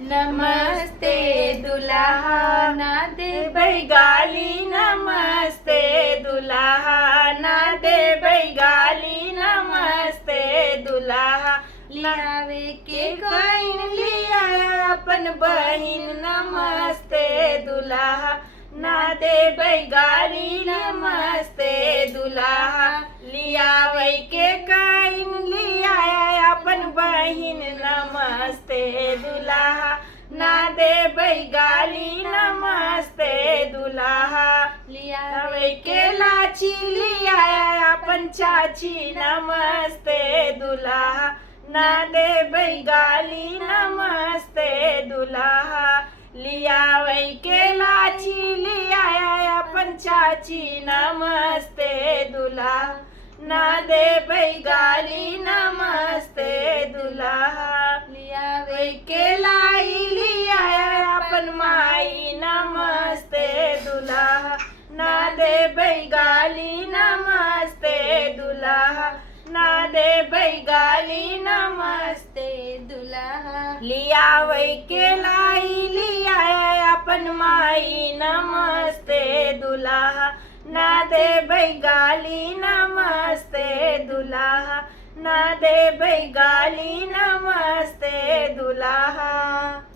नमस्ते दुल्हा ना दे बैगाली, नमस्ते दुल्हा ना दे बैगाली, नमस्ते दुल्हा लियावे के कइन लिया अपन बहिन, नमस्ते दुल्हा ना दे बैगाली, नमस्ते दुल्हा लियावे के कइन लिया अपन बहिन, नमस्ते दुल्हा ना दे बैगाली, नमस्ते दुल्हा लियावे के लाची लिया अपन चाची, नमस्ते दुल्हा ना दे बैगाली, नमस्ते दुल्हा लियावे के लाची लिया अपन चाची, नमस्ते दुल्हा ना दे बैगाली, नमस्ते दुल्हा लियावे के लाई लिया अपन माई, नमस्ते दुल्हा ना दे बैगाली, नमस्ते दुल्हा ना दे बैगाली, नमस्ते दुल्हा लियावे के लाई लिया अपन माई, नमस्ते दुल्हा ना दे बैगाली, नमस्ते दुल्हा ना दे बैगाली, नमस्ते दुल्हा।